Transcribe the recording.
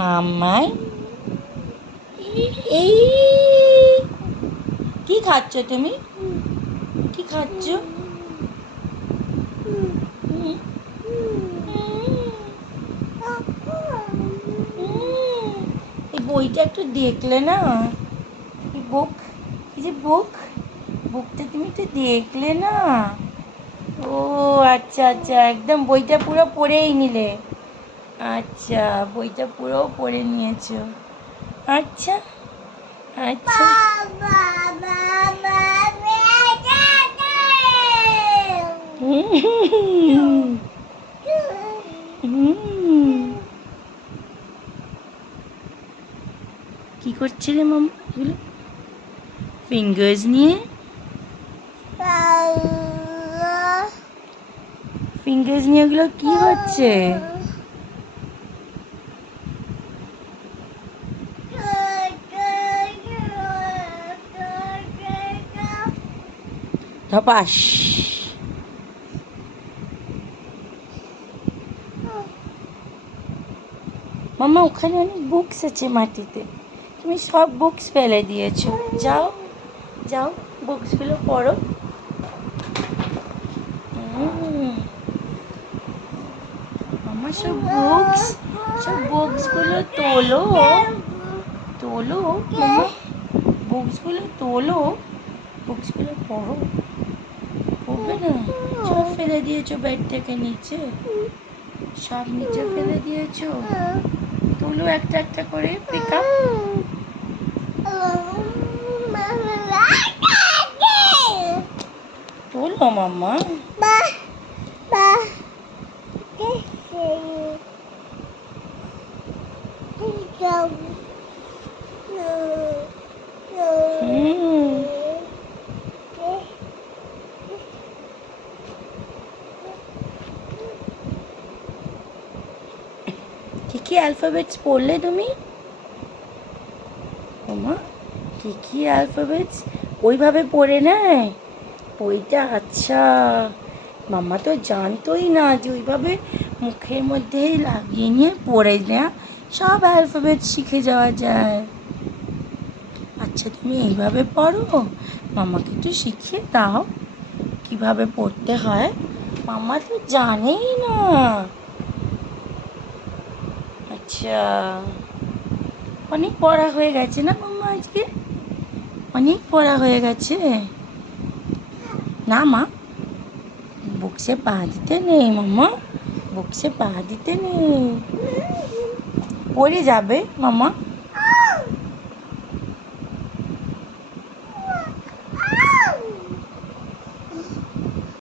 মাম্মাই এই কি খাচ্ছ তুমি? কি খাচ্ছ? এই বইটা একটু দেখলে না? এই বুক, এই যে বুকটা তুমি একটু দেখলে না? ও আচ্ছা আচ্ছা, একদম বইটা পুরো পড়েই নিলে। আচ্ছা, বইটা পুরো পড়ে নিয়েছো। আচ্ছা আচ্ছা। কি করছে রে মাম্মা এগুলো? ফিঙ্গার্স নিয়ে ওগুলো কি হচ্ছে? ধপাস। মাম্মা ওখানে অনেক বুকস আছে মাটিতে, তুমি সব বুকস ফেলে দিয়েছো। যাও যাও, বুকসগুলো পড়ো। মাম্মা সব বুকসগুলো তোলো তোলো। মাম্মা বুকসগুলো তোলো, বুকসগুলো পড়ো। পড়বে না? সব ফেলে দিয়েছো বেড থেকে নিচে, সব নিচে ফেলে দিয়েছো। তোলো একটা একটা করে, পিক আপ। তোলো মাম্মা। কি কি অ্যালফাবেটস পড়লে তুমি? মাম্মা কি কি অ্যালফাবেটস ওইভাবে পড়ে নেয় বইটা? আচ্ছা, মাম্মা তো জানতোই না যে ওইভাবে মুখের মধ্যে লাগিয়ে নিয়ে পড়ে নেওয়া সব অ্যালফাবেট শিখে যাওয়া যায়। আচ্ছা, তুমি এইভাবে পড়ো? মাম্মাকে একটু শিখিয়ে দাও কিভাবে পড়তে হয়, মাম্মা তো জানেই না। আচ্ছা, অনেক পড়া হয়ে গেছে না মাম্মা আজকে? অনেক পড়া হয়ে গেছে না মা? বুকসে পা দিতে নেই মাম্মা, বুকসে পা দিতে নেই, পড়ে যাবে মাম্মা।